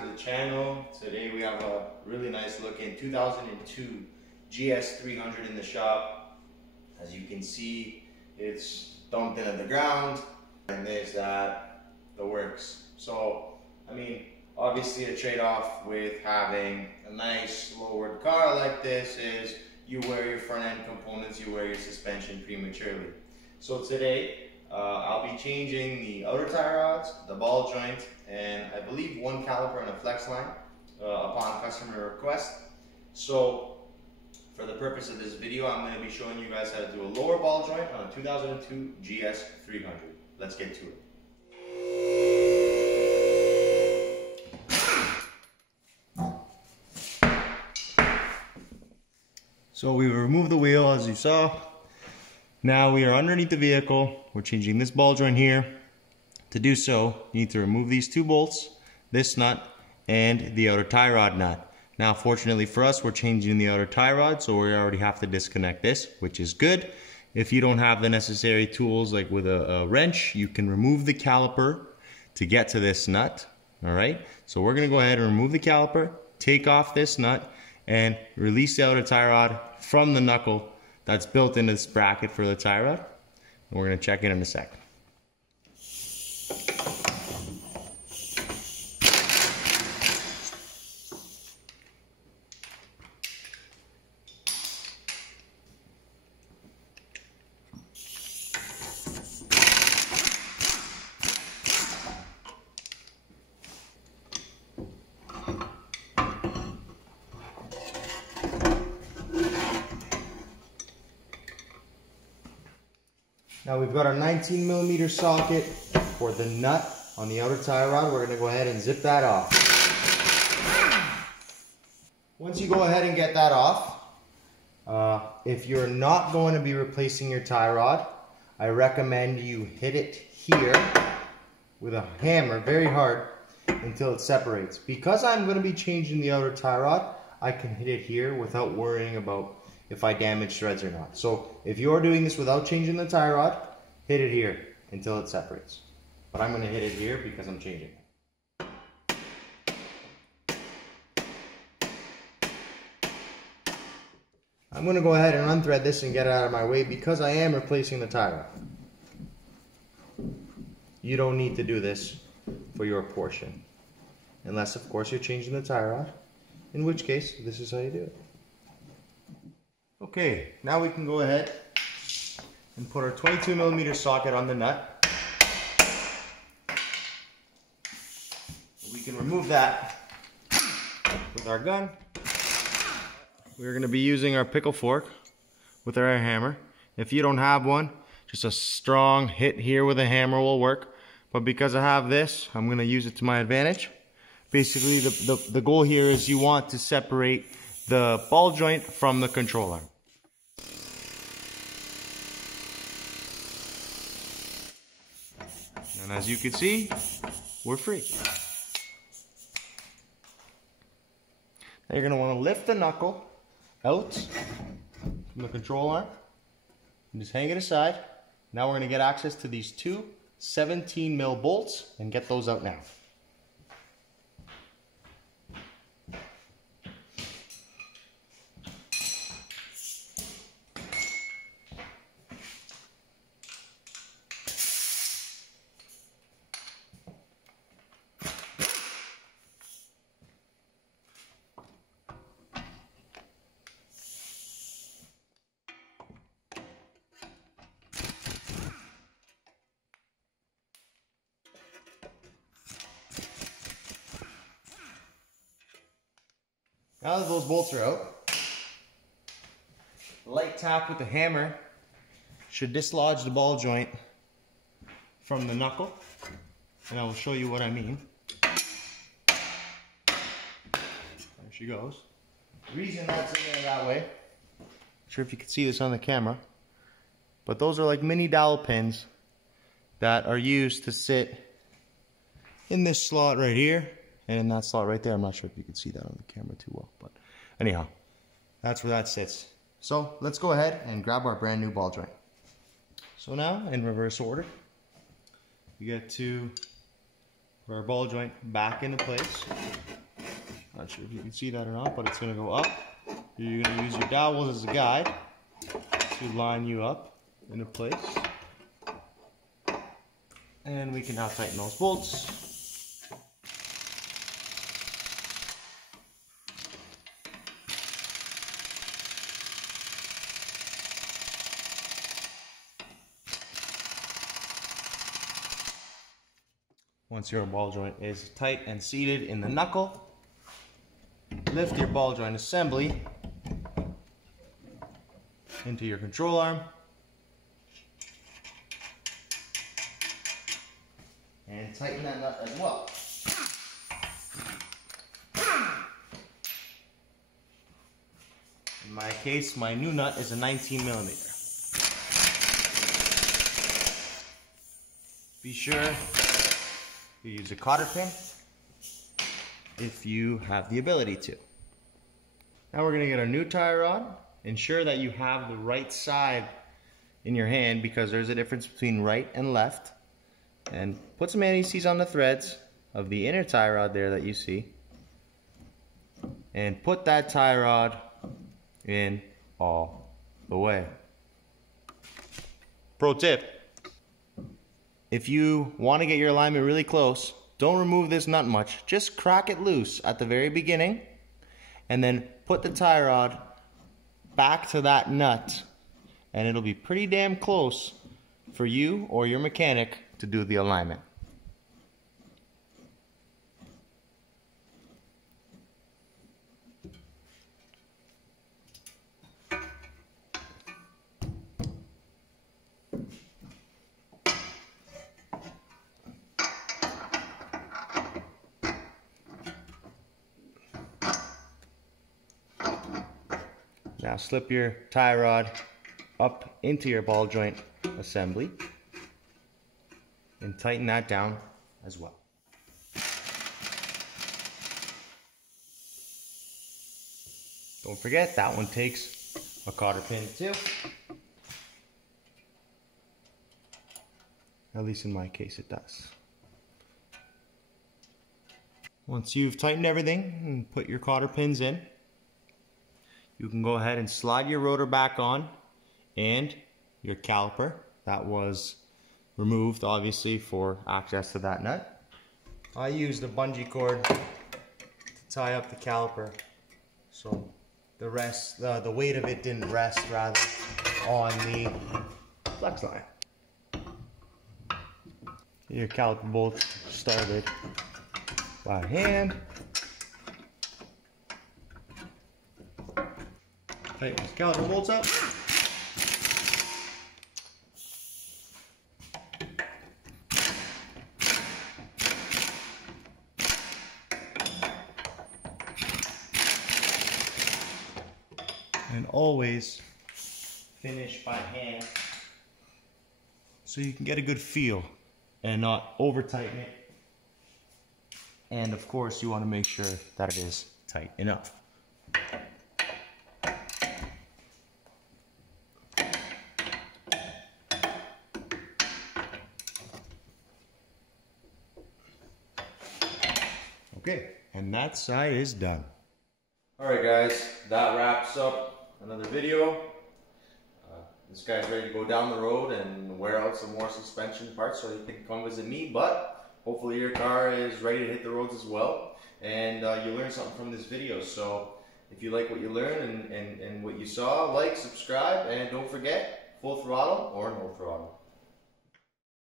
to the channel. Today we have a really nice looking 2002 GS300 in the shop. As you can see, it's dumped into the ground and there's the works. So, I mean, obviously a trade-off with having a nice lowered car like this is you wear your front end components, you wear your suspension prematurely. So today, I'll be changing the outer tie rods, the ball joint, and I believe one caliper and a flex line upon customer request. So for the purpose of this video, I'm going to be showing you guys how to do a lower ball joint on a 2002 GS300. Let's get to it. So we removed the wheel, as you saw. Now we are underneath the vehicle. We're changing this ball joint here. To do so, you need to remove these two bolts, this nut, and the outer tie rod nut. Now, fortunately for us, we're changing the outer tie rod, so we already have to disconnect this, which is good. If you don't have the necessary tools, like with a wrench, you can remove the caliper to get to this nut. All right, so we're gonna go ahead and remove the caliper, take off this nut, and release the outer tie rod from the knuckle that's built into this bracket for the tie rod. And we're going to check it in a second. Now we've got our 19mm socket for the nut on the outer tie rod. We're going to go ahead and zip that off. Once you go ahead and get that off, if you're not going to be replacing your tie rod, I recommend you hit it here with a hammer very hard until it separates. Because I'm going to be changing the outer tie rod, I can hit it here without worrying about if I damage threads or not. So if you're doing this without changing the tie rod, hit it here until it separates. But I'm going to hit it here because I'm changing it. I'm going to go ahead and unthread this and get it out of my way because I am replacing the tie rod. You don't need to do this for your portion. Unless, of course, you're changing the tie rod, in which case, this is how you do it. Okay, now we can go ahead and put our 22mm socket on the nut. We can remove that with our gun. We're going to be using our pickle fork with our hammer. If you don't have one, just a strong hit here with a hammer will work. But because I have this, I'm going to use it to my advantage. Basically, the goal here is you want to separate the ball joint from the control arm. And as you can see, we're free. Now you're going to want to lift the knuckle out from the control arm and just hang it aside. Now we're going to get access to these two 17mm bolts and get those out now. Now that those bolts are out, a light tap with the hammer should dislodge the ball joint from the knuckle, and I will show you what I mean. There she goes. The reason that's in there that way, not sure if you can see this on the camera, but those are like mini dowel pins that are used to sit in this slot right here and in that slot right there. I'm not sure if you can see that on the camera too well, but anyhow, that's where that sits. So let's go ahead and grab our brand new ball joint. So now, in reverse order, we get to Put our ball joint back into place. Not sure if you can see that or not, but it's going to go up. You're going to use your dowels as a guide to line you up into place. And we can now tighten those bolts. Once your ball joint is tight and seated in the knuckle, lift your ball joint assembly into your control arm and tighten that nut as well. In my case, my new nut is a 19 millimeter. Be sure you use a cotter pin if you have the ability to. Now we're going to get a new tie rod. Ensure that you have the right side in your hand because there's a difference between right and left. And put some anti-seize on the threads of the inner tie rod there that you see. And put that tie rod in all the way. Pro tip. If you want to get your alignment really close, don't remove this nut much. Just crack it loose at the very beginning and then put the tie rod back to that nut and it'll be pretty damn close for you or your mechanic to do the alignment. Now slip your tie rod up into your ball joint assembly and tighten that down as well. Don't forget that one takes a cotter pin too. At least in my case it does. Once you've tightened everything and put your cotter pins in, you can go ahead and slide your rotor back on and your caliper that was removed obviously for access to that nut. I used the bungee cord to tie up the caliper so the rest, the weight of it didn't rest rather on the flex line. Your caliper bolts started by hand. Tighten these caliper bolts up. And always finish by hand so you can get a good feel and not over tighten it. And of course you want to make sure that it is tight enough. Okay, and that side is done. Alright guys, that wraps up another video. This guy's ready to go down the road and wear out some more suspension parts so he can come visit me, but hopefully your car is ready to hit the roads as well and you learned something from this video. So if you like what you learned and what you saw, like, subscribe, and don't forget, full throttle or no throttle.